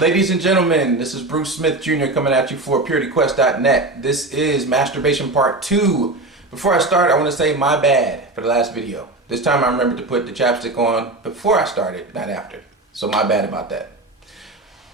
Ladies and gentlemen, this is Bruce Smith Jr. coming at you for PurityQuest.net. This is Masturbation Part 2. Before I start, I want to say my bad for the last video. This time I remembered to put the chapstick on before I started, not after. So my bad about that.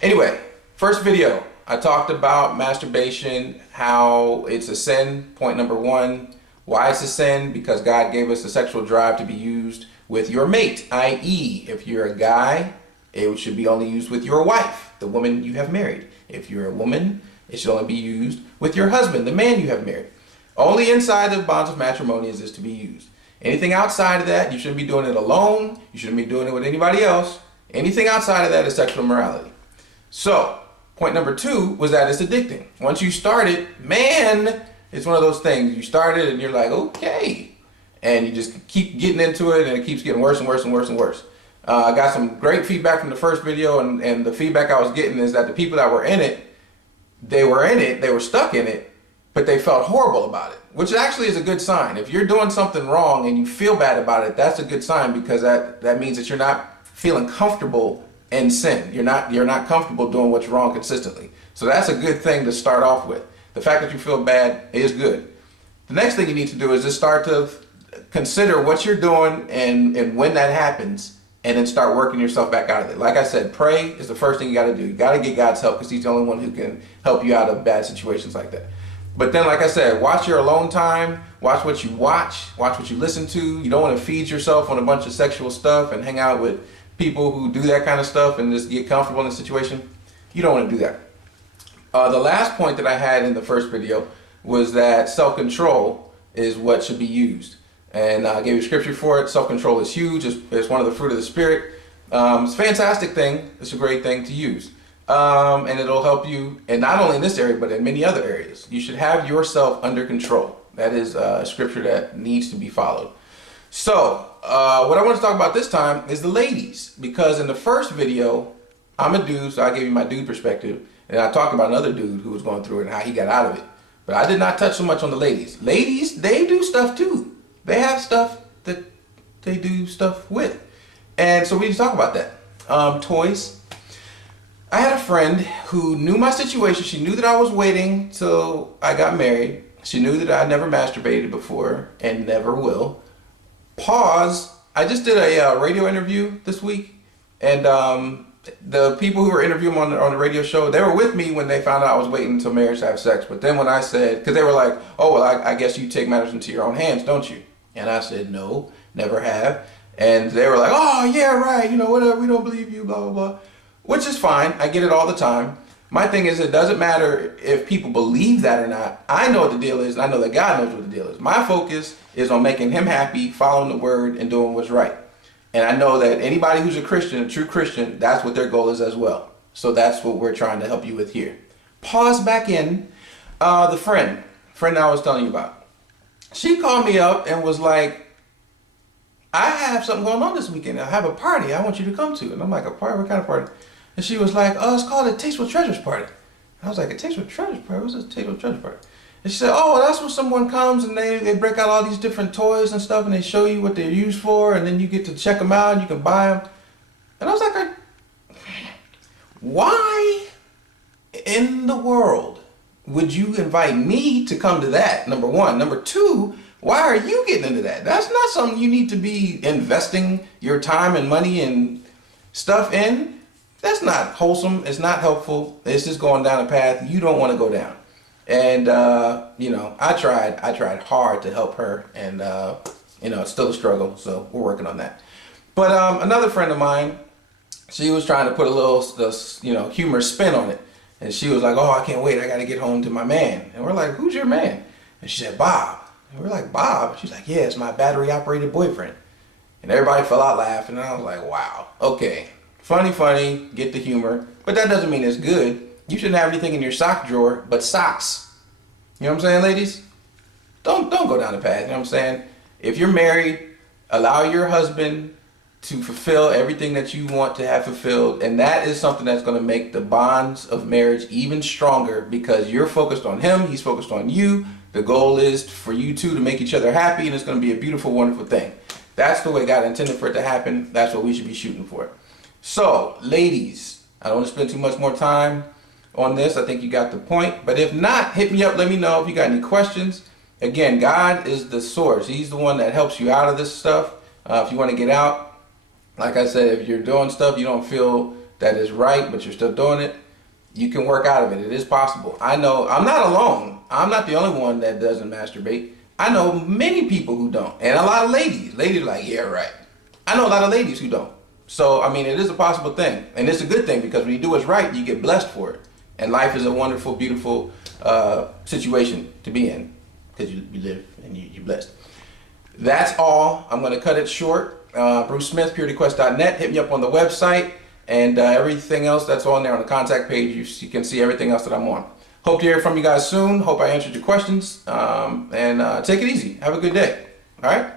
Anyway, first video, I talked about masturbation, how it's a sin, point number 1. Why it's a sin? Because God gave us the sexual drive to be used with your mate, i.e. if you're a guy, it should be only used with your wife, the woman you have married. If you're a woman, it should only be used with your husband, the man you have married. Only inside the bonds of matrimony is this to be used. Anything outside of that, you shouldn't be doing it alone. You shouldn't be doing it with anybody else. Anything outside of that is sexual immorality. So, point number 2 was that it's addicting. Once you start it, man, it's one of those things. You start it and you're like, okay. And you just keep getting into it and it keeps getting worse and worse and worse and worse. I got some great feedback from the first video, and the feedback I was getting is that the people that were in it, they were stuck in it, but they felt horrible about it, which actually is a good sign. If you're doing something wrong and you feel bad about it, that's a good sign, because that means that you're not feeling comfortable in sin. You're not comfortable doing what's wrong consistently. So that's a good thing to start off with. The fact that you feel bad is good. The next thing you need to do is just start to consider what you're doing and when that happens, and then start working yourself back out of it. Like I said, pray is the first thing you got to do. You got to get God's help, because He's the only one who can help you out of bad situations like that. But then, like I said, watch your alone time, watch what you watch what you listen to. You don't want to feed yourself on a bunch of sexual stuff and hang out with people who do that kind of stuff and just get comfortable in the situation. You don't want to do that. The last point that I had in the first video was that self-control is what should be used. And I gave you scripture for it. Self-control is huge. It's one of the fruit of the Spirit. It's a fantastic thing. It's a great thing to use. And it'll help you, and not only in this area, but in many other areas. You should have yourself under control. That is a scripture that needs to be followed. So, what I want to talk about this time is the ladies. Because in the first video, I'm a dude, so I gave you my dude perspective. And I talked about another dude who was going through it and how he got out of it. But I did not touch so much on the ladies. Ladies, they do stuff too. They have stuff that they do stuff with. And so we need to talk about that. Toys. I had a friend who knew my situation. She knew that I was waiting till I got married. She knew that I never masturbated before and never will. Pause. I just did a radio interview this week. And the people who were interviewing on the radio show, they were with me when they found out I was waiting until marriage to have sex. But then when I said, because they were like, oh, well, I guess you take matters into your own hands, don't you? And I said, no, never have. And they were like, oh, yeah, right, you know, whatever, we don't believe you, blah, blah, blah. Which is fine. I get it all the time. My thing is, it doesn't matter if people believe that or not. I know what the deal is, and I know that God knows what the deal is. My focus is on making Him happy, following the word, and doing what's right. And I know that anybody who's a Christian, a true Christian, that's what their goal is as well. So that's what we're trying to help you with here. Pause back in. The friend I was telling you about. She called me up and was like, I have something going on this weekend. I have a party I want you to come to. And I'm like, a party? What kind of party? And she was like, oh, it's called a Tasteful Treasures party. And I was like, a Tasteful Treasures party? What's a Tasteful Treasures party? And she said, oh, that's when someone comes and they break out all these different toys and stuff, and they show you what they're used for, and then you get to check them out and you can buy them. And I was like, why in the world would you invite me to come to that, number one? Number two, why are you getting into that? That's not something you need to be investing your time and money and stuff in. That's not wholesome. It's not helpful. It's just going down a path you don't want to go down. And, you know, I tried hard to help her, and, you know, it's still a struggle. So we're working on that. But another friend of mine, she was trying to put a little, you know, humorous spin on it. And she was like, oh, I can't wait. I got to get home to my man. And we're like, who's your man? And she said, Bob. And we're like, Bob? She's like, yeah, it's my battery-operated boyfriend. And everybody fell out laughing. And I was like, wow, okay. Funny, get the humor. But that doesn't mean it's good. You shouldn't have anything in your sock drawer but socks. You know what I'm saying, ladies? Don't go down the path. You know what I'm saying? If you're married, allow your husband to fulfill everything that you want to have fulfilled, and that is something that's going to make the bonds of marriage even stronger, because you're focused on him, he's focused on you. The goal is for you two to make each other happy, and it's going to be a beautiful, wonderful thing. That's the way God intended for it to happen. That's what we should be shooting for. So, ladies, I don't want to spend too much more time on this. I think you got the point. But if not, hit me up. Let me know if you got any questions. Again, God is the source. He's the one that helps you out of this stuff. If you want to get out, like I said, if you're doing stuff you don't feel that is right, but you're still doing it, you can work out of it. It is possible. I know I'm not alone. I'm not the only one that doesn't masturbate. I know many people who don't. And a lot of ladies. Ladies are like, yeah, right. I know a lot of ladies who don't. So, I mean, it is a possible thing. And it's a good thing because when you do what's right, you get blessed for it. And life is a wonderful, beautiful situation to be in because you live and you're blessed. That's all. I'm going to cut it short. Bruce Smith, PurityQuest.net. Hit me up on the website. And everything else that's on there on the contact page, you can see everything else that I'm on. Hope to hear from you guys soon. Hope I answered your questions. And take it easy. Have a good day. All right?